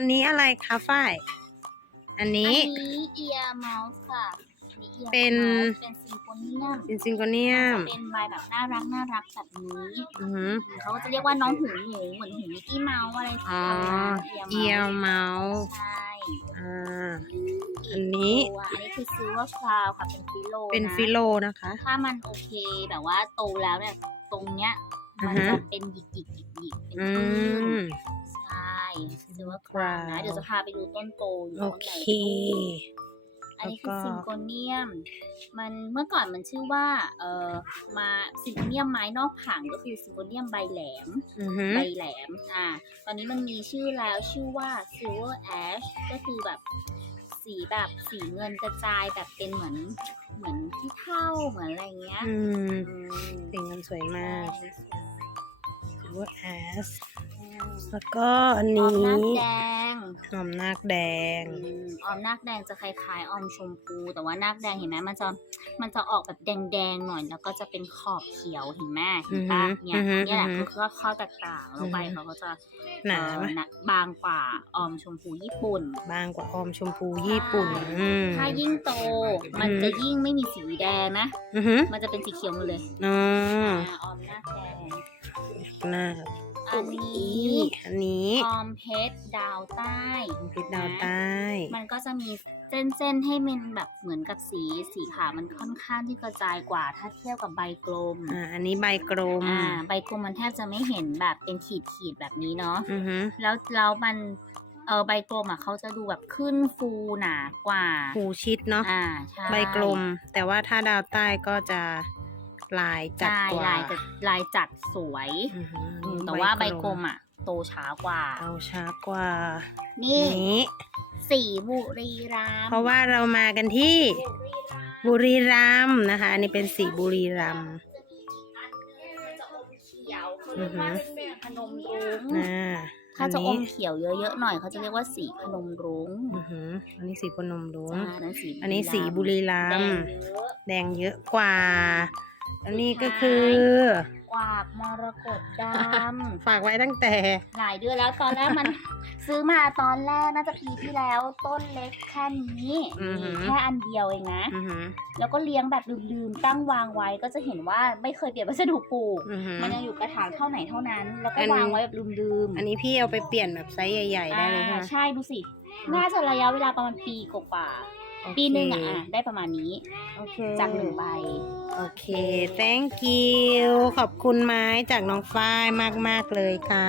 อันนี้อะไรคะฝ้าย อันนี้ อันนี้เอียร์เมาส์ค่ะอันนี้ ear เป็น mouse เป็นซิมโฟเนียมเป็นซิงโกเนียม เป็นใบแบบน่ารักน่ารักแบบนี้อือหือ เขาก็จะเรียกว่าน้องหูหมูเหมือนหูมิกกี้เมาส์อะไรอ๋อ เอียร์เอียเมาส์ร์เมาส์ใช่อ่า อันนี้ ตัวอันนี้คือซิลเวอร์ฟลาวค่ะเป็นฟิโลเป็นนะฟิโลนะคะ ถ้ามันโอเคแบบว่าโตแล้วเนี่ยตรงเนี้ยมันอือฮะจะเป็นหยิกหยิกหยิกหยิกเป็นอืคลื่นม ใช่ซิลเวอร์ฟลาวนะ Flower เดี๋ยวจะพาไปดูต้นโตอยู่โอข้างเคในอันนี้คือแล้วก็ ซิงโกเนียม มันเมื่อก่อนมันชื่อว่า เอ่อ มาซิงโกเนียมไม้นอกผังก็คือซิงโกเนียมใบแหลม อือหือใบแหลม อ่า ตอนนี้มันมีชื่อแล้วชื่อว่า silver ash ก็คือแบบสีแบบสีเงินกระจายแบบเป็นเหมือนเหมือนที่เท่าเหมือนอะไรเงี้ยอืมอืม สีเงินสวยมากใช่ Silver Ash แล้วก็อันออมนี้นาคแดงหอมนาคแดง อืมออมนาคแดงจะคล้ายๆออมชมพู แต่ว่านาคแดงเห็นไหมมันจะมันจะออกแบบแดงๆหน่อย แล้วก็จะเป็นขอบเขียวเห็นไหมเห็นปะอือฮึเนี่ยอือฮึเนี่ยแหละอือฮึคือข้อข้อแตกต่างแล้วใบอือฮึ เขาก็จะหนาเอ่อไหมหนักบางกว่าออมชมพูญี่ปุ่น บางกว่าออมชมพูญี่ปุ่น อืม ถ้ายิ่งโตมันอือฮึ จะยิ่งไม่มีสีแดงนะ อือหือมันจะเป็นสีเขียวหมดเลยอ๋ออ่าออมหน้าคแดงหน้า อันนี้ อันนี้ออมเพชรดาวใต้เพชรดาวใต้ มันก็จะมีเส้นๆให้มันแบบเหมือนกับสีสีขาวมันค่อนข้างที่กระจายกว่าถ้าเทียบกับใบกลม อ่า อันนี้ใบกลม อ่า ใบกลมมันแทบจะไม่เห็นแบบเป็นขีดขีดๆแบบนี้เนาะ อือหือแล้วแล้วมันเออใบกลมอะเขาจะดูแบบขึ้นฟูหนากว่าหูชิดเนาะ อ่า ใช่ ใบกลม แต่ว่าถ้าดาวใต้ก็จะ ลายจัดใช่กว่าลายจัดลายจัดสวยอือหืออืมแต่ว่าใบกลมอะ โตช้ากว่าเอาช้ากว่า นี่นี้สีบุรีรัมย์เพราะว่าเรามากันที่บุรีรัมย์บุรีรัมย์นะคะ อันนี้เป็นสีบุรีรัมย์จะอมเขียวเขาเรียกว่าสีพนมรุ้งอ่าถ้าจะอนี้มเขียวเยอะๆหน่อยเขาจะเรียกว่าสีพนมรุ้งอือหืออันนี้สีพนมรุ้งอ่านั่นสีอันนี้สีบุรีรัแดมงย์เยอะแดงเยอะกว่า อันนี้ก็คือกวากมรกตดำฝากไว้ตั้งแต่หลายเดือนแล้วตอนแรกมัน ซื้อมาตอนแรกน่าจะปีที่แล้ว ต้นเล็กแค่นี้อือหือแค่อันเดียวเองนะอือหือแล้วก็เลี้ยงแบบลืมๆตั้งวางไว้ก็จะเห็นว่าไม่เคยเปลี่ยนวัสดุปลูกอือหือมันยังอยู่กระถางเท่าไหนเท่านั้น แล้วก็อันวางไว้แบบลืมๆอันนี้พี่เอาไปเปลี่ยนแบบไซส์ใหญ่ ๆ ได้เลยใช่ไหมอ่าใช่ดูสิน่าจะระยะเวลาประมาณปีกว่าๆ ปีหนึ่งอะอะได้ประมาณนี้ โอเคจากหนึ่งใบ โอเค thank you ขอบคุณไม้จากน้องฝ้ายมาก ๆ เลยค่ะ